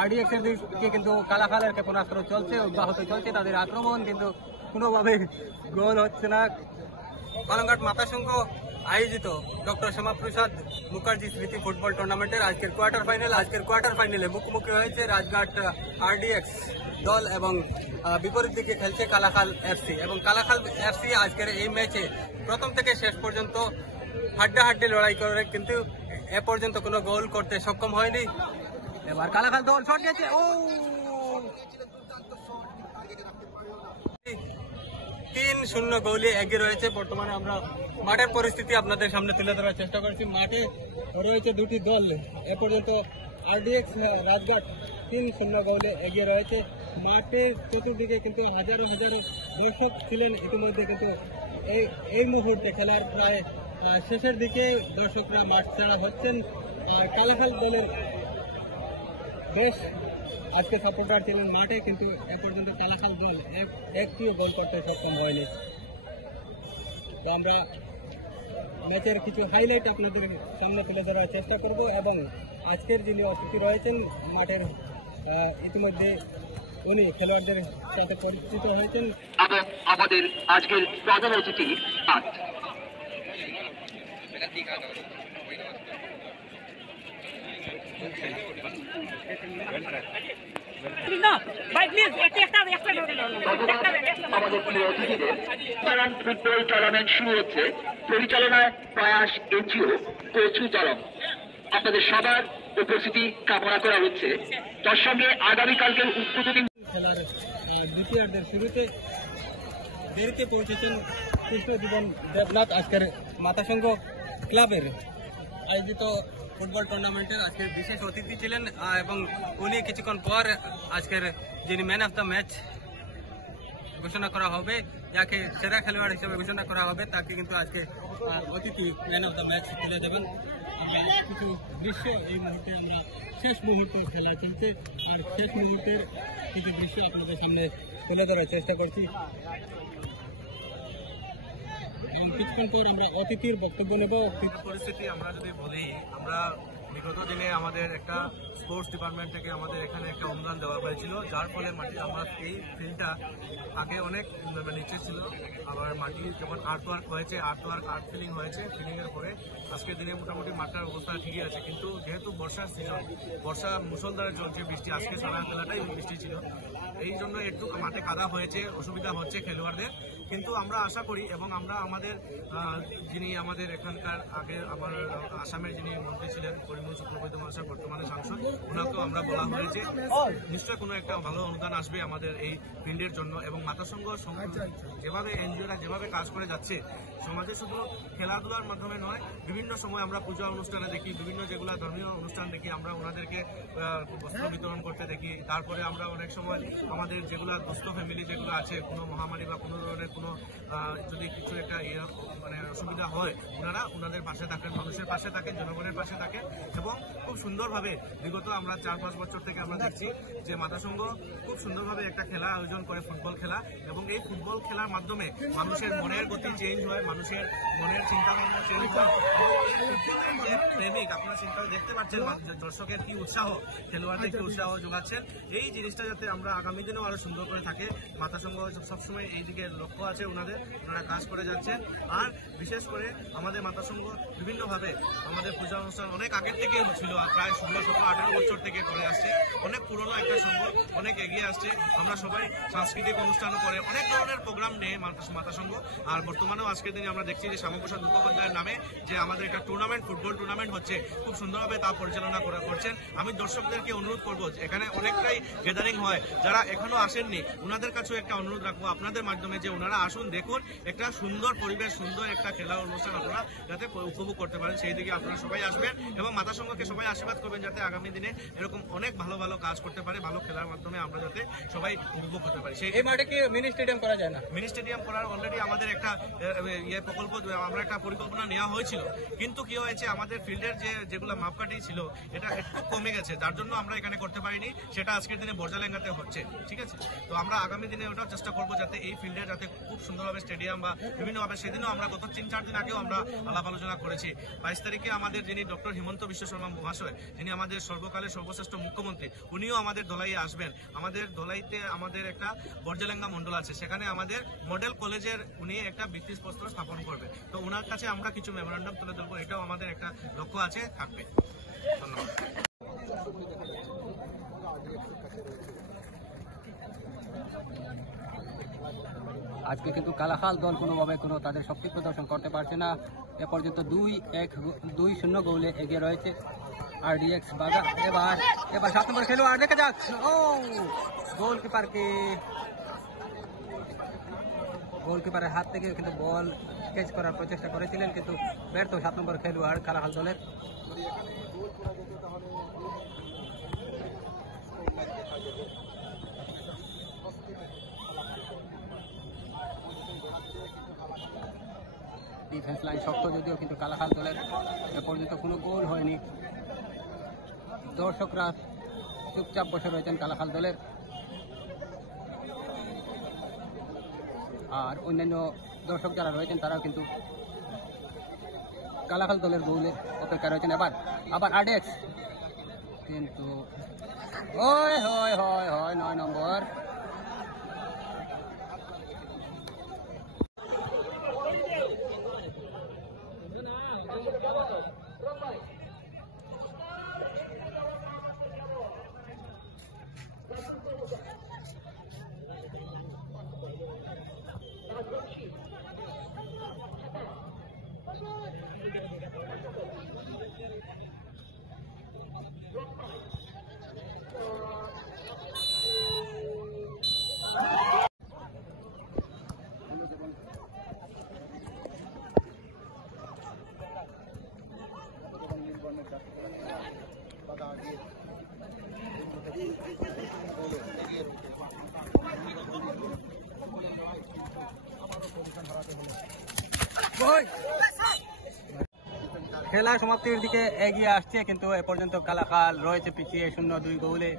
RDX এর দিকে কিন্তু কালাখালের ক্ষেপণাস্ত্র চলছে, অব্যাহত চলছে তাদের আক্রমণ, কিন্তু কোনোভাবে গোল হচ্ছে না। বালুরঘাট মাতাসংঘ আয়োজিত ডক্টর শ্যামাপ্রসাদ মুখার্জি স্মৃতি ফুটবল টুর্নামেন্টের আজকের কোয়ার্টার ফাইনালে মুখোমুখি হয়েছে রাজঘাট আরডিএক্স দল এবং বিপরীত দিকে খেলছে কালাখাল এফসি। এবং কালাখাল এফসি আজকের এই ম্যাচে প্রথম থেকে শেষ পর্যন্ত হাড্ডাহাড্ডি লড়াই করে, কিন্তু এ পর্যন্ত কোনো গোল করতে সক্ষম হয়নি। এবার কালাখাল দল শট গেছে, 3-0 গোলে এগিয়ে রয়েছে। বর্তমানে আমরা মাঠের পরিস্থিতি আপনাদের সামনে তুলে ধরার চেষ্টা করছি। মাঠে রয়েছে দুটি দল, এ পর্যন্ত আরডিএক্স রাজঘাট 3-0 গোলে এগিয়ে রয়েছে। মাঠের চতুর্দিকে কিন্তু হাজারো হাজারো দর্শক ছিলেন ইতিমধ্যে, কিন্তু এই মুহূর্তে খেলার প্রায় শেষের দিকে দর্শকরা মাঠ ছাড়া হচ্ছেন। কালাখাল দলের বেশ আজকে সাপোর্টার ছিলেন মাঠে, কিন্তু এ পর্যন্ত কালাখাল দল একটিও গোল করতে সক্ষম হয়নি। তো আমরা ম্যাচের কিছু হাইলাইট আপনাদের সামনে তুলে ধরার চেষ্টা করব এবং আজকের যিনি অতিথি রয়েছেন মাঠের ইতিমধ্যে উনি খেলোয়াড়দের সাথে পরিচিত হয়েছেন। এবং আমাদের আজকের প্রধান অতিথি আমাদের প্রিয় অতিথিদের ফুটবল টুর্নামেন্ট শুরু হচ্ছে। পরিচালনায় প্রয়াস এনজিও, কচু দলম। আপনাদের সবার উপস্থিতি কামনা করা হচ্ছে। তার সঙ্গে আগামীকালকের উদ্বোধনী খেলার দ্বিতীয়ার্ধের শুরুতে দেরিতে পৌঁছেছেন কৃষ্ণজীবন দেবনাথ আজকের মাতাসংঘ ক্লাবের আয়োজিত ফুটবল টুর্নামেন্টের আজকের বিশেষ অতিথি ছিলেন এবং উনি কিছুক্ষণ পর আজকের যিনি ম্যান অফ দ্য ম্যাচ ঘোষণা করা হবে, যাকে সেরা খেলোয়াড় হিসেবে ঘোষণা করা হবে, তাকে কিন্তু আজকে অতিথি ম্যান অফ দ্য ম্যাচ তুলে দেবেন। আমরা কিছু দৃশ্য এই মুহূর্তে আমরা শেষ মুহূর্ত খেলা চলছে, আর শেষ মুহূর্তের কিছু দৃশ্য আপনাদের সামনে তুলে ধরার চেষ্টা করছি। কিছুক্ষণ পর আমরা অতিথির বক্তব্য নেব। পরিস্থিতি আমরা যদি বলি, আমরা বিগত দিনে আমাদের একটা স্পোর্টস ডিপার্টমেন্ট থেকে আমাদের এখানে একটা অনুদান দেওয়া হয়েছিল, যার ফলে মাটি আমার এই ফিল্ডটা আগে অনেক নিচে ছিল। আবার মাটি যখন আর্ট ফিলিং হয়েছে, ফিলিংয়ের পরে আজকের দিনে মোটামুটি মাঠটার অবস্থা ঠিকই আছে। কিন্তু যেহেতু বর্ষার সিজন, বর্ষা মুষলধারে চলছে, বৃষ্টি আজকে সারা খেলাটাই বৃষ্টি ছিল, এই জন্য একটু মাঠে কাদা হয়েছে, অসুবিধা হচ্ছে খেলোয়াড়দের। কিন্তু আমরা আশা করি এবং আমরা আমাদের যিনি আমাদের এখানকার আগে আমার আসামের যিনি মন্ত্রী ছিলেন পরিমল শুক্লবৈদ্য মহাশয়, বর্তমানে সাংসদ, ওনাকেও আমরা বলা হয়েছে নিশ্চয় কোনো একটা ভালো অনুদান আসবে আমাদের এই ফিল্ডের জন্য। এবং মাতাসংঘ যেভাবে এনজিওরা যেভাবে কাজ করে যাচ্ছে সমাজে, শুধু খেলাধুলার মাধ্যমে নয়, বিভিন্ন সময় আমরা পূজা অনুষ্ঠানে দেখি, বিভিন্ন যেগুলো ধর্মীয় অনুষ্ঠান দেখি, আমরা ওনাদেরকে বস্ত্র বিতরণ করতে দেখি। তারপরে আমরা অনেক সময় আমাদের যেগুলো দুস্থ ফ্যামিলি যেগুলো আছে, কোনো মহামারী বা কোনো ধরনের কোনো যদি কিছু একটা মানে অসুবিধা হয়, ওনারা ওনাদের পাশে থাকেন, মানুষের পাশে থাকেন, জনগণের পাশে থাকেন। এবং খুব সুন্দরভাবে বিগত আমরা 4-5 বছর থেকে আমরা দেখছি যে মাতাসংঘ খুব সুন্দরভাবে একটা খেলা আয়োজন করে, ফুটবল খেলা। এবং এই ফুটবল খেলার মাধ্যমে মানুষের মনের গতি চেঞ্জ হয়, মানুষের মনের চিন্তাভাবনা চেঞ্জ হয়। যে প্রেমিক আপনারা চিন্তা দেখতে পাচ্ছেন, দর্শকের কি উৎসাহ, খেলোয়াড়দের কি উৎসাহ যোগাচ্ছেন, এই জিনিসটা যাতে আমরা আগামী দিনেও আরো সুন্দর করে থাকে। মাতাসংঘ সবসময় এই দিকে লক্ষ্য আছে ওনাদের, ওনারা কাজ করে যাচ্ছেন। আর বিশেষ করে আমাদের মাতাসংঘ বিভিন্নভাবে আমাদের পূজা অনুষ্ঠান অনেক আগের থেকে ছিল, প্রায় 16-17-18 বছর থেকে করে আসছে। অনেক পুরনো একটা সংঘ, অনেক এগিয়ে আসছে। আমরা সবাই সাংস্কৃতিক অনুষ্ঠান করে অনেক ধরনের প্রোগ্রাম নেই মাতাসংঘ। আর বর্তমানেও আজকের দিনে আমরা দেখছি যে শ্যামাপ্রসাদ মুখোপাধ্যায়ের নামে যে আমাদের একটা টুর্নামেন্ট, ফুটবল টুর্নামেন্ট হচ্ছে, খুব সুন্দরভাবে তা পরিচালনা করছেন। আমি দর্শকদেরকে অনুরোধ করবো, এখানে অনেকটাই গ্যাদারিং হয়, যারা এখনো আসেননি ওনাদের কাছেও একটা অনুরোধ রাখবো আপনাদের মাধ্যমে যে ওনারা আসুন, দেখুন একটা সুন্দর পরিবেশ, সুন্দর একটা খেলা অনুষ্ঠান আপনারা যাতে উপভোগ করতে পারেন, সেই দিকে আপনারা সবাই আসবেন এবং মাতাসংঘকে সবাই আশীর্বাদ করবেন যাতে আগামী দিনে এরকম অনেক ভালো ভালো কাজ করতে পারে, ভালো খেলার মাধ্যমে আমরা যাতে সবাই উপভোগ করতে পারি। এই মাঠে কি মিনি স্টেডিয়াম করা যায় না? মিনি স্টেডিয়াম করার অলরেডি আমাদের একটা প্রকল্প, আমরা একটা পরিকল্পনা নেওয়া হয়েছিল, কিন্তু কি হয়েছে আমাদের ফিল্ডের যেগুলো মাপকাঠি ছিল এটা একটু কমে গেছে, যার জন্য আমরা এখানে করতে পারিনি। সেটা আজকের দিনে বর্জালেঙ্গাতে হচ্ছে, ঠিক আছে। তো আমরা আগামী দিনে ওটাও চেষ্টা করবো যাতে এই ফিল্ডে যাতে খুব সুন্দরভাবে স্টেডিয়াম বা বিভিন্নভাবে, সেদিনও আমরা গত 3-4 দিন আগেও আমরা আলাপ আলোচনা করেছি। 22 তারিখে আমাদের যিনি ডক্টর হিমন্ত বিশ্ব শর্মা মহাশয়, যিনি আমাদের পূর্বকালের সর্বশ্রেষ্ঠ মুখ্যমন্ত্রী, উনিও আমাদের ধলাইয়ে আসবেন। আমাদের ধলাইতে আমাদের একটা বর্জলেঙ্গা মন্ডল আছে, সেখানে আমাদের মডেল কলেজের উনি একটা ভিত্তিপ্রস্তর স্থাপন করবে। তো ওনার কাছে আমরা কিছু মেমোরান্ডাম তুলে ধরবো, এটাও আমাদের একটা লক্ষ্য আছে, থাকবে। ধন্যবাদ। আজকে কিন্তু কালাখাল দল কোনোভাবে কোনো তাদের শক্তি প্রদর্শন করতে পারছে না। এ পর্যন্ত 2-0 গোলে এগিয়ে রয়েছে RDX বাগা। এবার 7 নম্বর খেলোয়াড়, দেখা যাক, ও গোলকিপারের হাত থেকে কিন্তু বল ক্যাচ করার প্রচেষ্টা করেছিলেন, কিন্তু ব্যর্থ 7 নম্বর খেলোয়াড় কালাখাল দলের। ডিফেন্স লাইন শক্ত যদিও, কিন্তু কালাখাল দলের এ পর্যন্ত কোনো গোল হয়নি। দর্শকরা চুপচাপ বসে রয়েছেন কালাখাল দলের, আর অন্যান্য দর্শক যারা রয়েছেন তারাও কিন্তু কালাখাল দলের গোলে অপেক্ষা রয়েছেন। আবার RDX, কিন্তু 9 নম্বর। খেলা সমাপ্তির দিকে এগিয়ে আসছে, কিন্তু এ পর্যন্ত কালাখাল রয়েছে পিছিয়ে 0-2 গোলে।